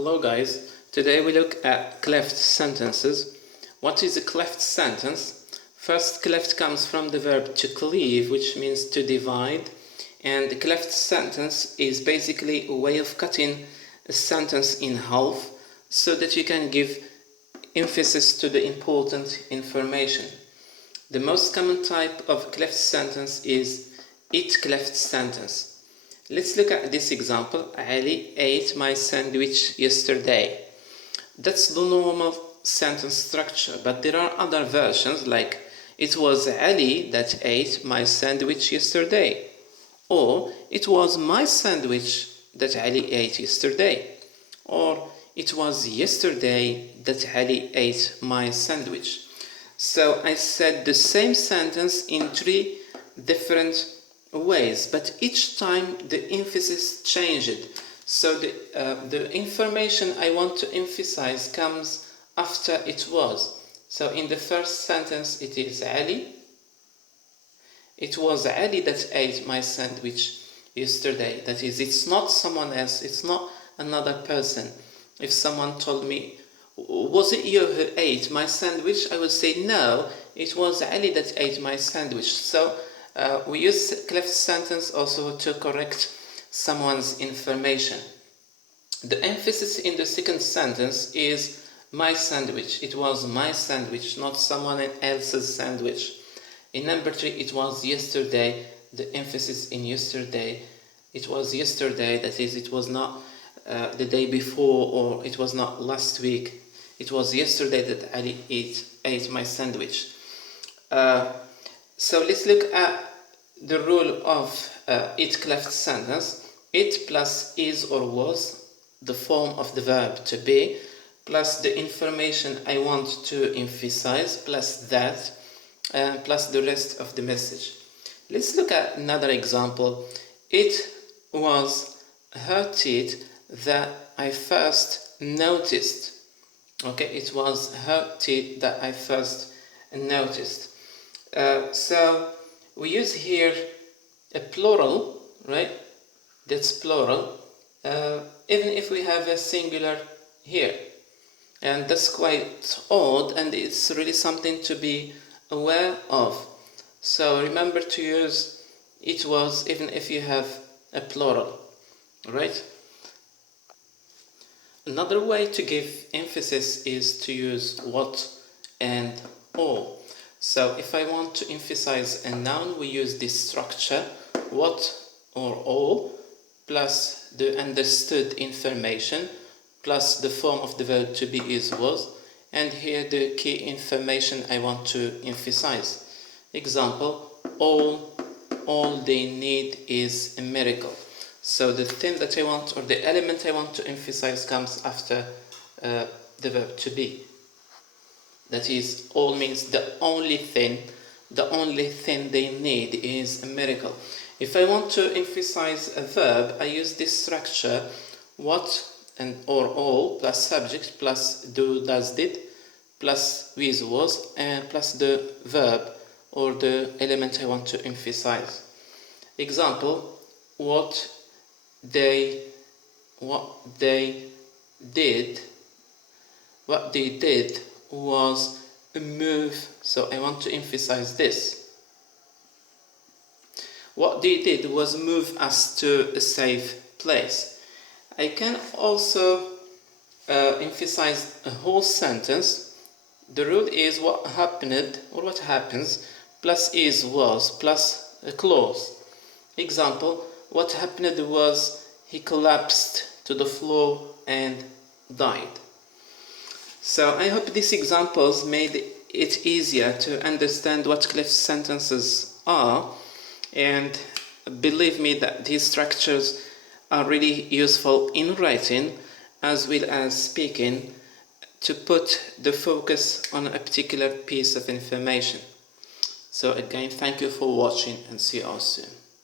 Hello guys, today we look at cleft sentences. What is a cleft sentence? First, cleft comes from the verb to cleave, which means to divide, and the cleft sentence is basically a way of cutting a sentence in half so that you can give emphasis to the important information. The most common type of cleft sentence is it cleft sentence. Let's look at this example. Ali ate my sandwich yesterday. That's the normal sentence structure, but there are other versions like it was Ali that ate my sandwich yesterday, or it was my sandwich that Ali ate yesterday, or it was yesterday that Ali ate my sandwich. So I said the same sentence in three different ways, but each time the emphasis changed. So the information I want to emphasize comes after it was. So in the first sentence it is Ali. It was Ali that ate my sandwich yesterday. That is, it's not someone else, it's not another person. If someone told me, was it you who ate my sandwich? I would say no, it was Ali that ate my sandwich. So we use cleft sentence also to correct someone's information. The emphasis in the second sentence is my sandwich. It was my sandwich, not someone else's sandwich. In number 3, it was yesterday. The emphasis in yesterday. It was yesterday, that is, it was not the day before, or it was not last week. It was yesterday that Ali ate my sandwich. So let's look at the rule of it cleft sentence. It plus is or was, the form of the verb to be, plus the information I want to emphasize, plus that, plus the rest of the message. Let's look at another example. It was her teeth that I first noticed. Okay, it was her teeth that I first noticed. So we use here a plural, right? That's plural, even if we have a singular here. And that's quite odd, and it's really something to be aware of. So remember to use it was even if you have a plural, right? Another way to give emphasis is to use what and all. So if I want to emphasize a noun, we use this structure, what or all, plus the understood information, plus the form of the verb to be is was, and here the key information I want to emphasize. Example, all they need is a miracle. So the thing that I want, or the element I want to emphasize, comes after the verb to be. That is, all means the only thing they need is a miracle. If I want to emphasize a verb, I use this structure, what and or all, plus subject, plus do, does, did, plus with, was, and plus the verb or the element I want to emphasize. Example, what they did was a move, so I want to emphasize this. What they did was move us to a safe place. I can also emphasize a whole sentence. The rule is what happened or what happens plus is was plus a clause. Example, what happened was he collapsed to the floor and died. So I hope these examples made it easier to understand what cleft sentences are, and believe me that these structures are really useful in writing as well as speaking to put the focus on a particular piece of information. So again, thank you for watching and see you all soon.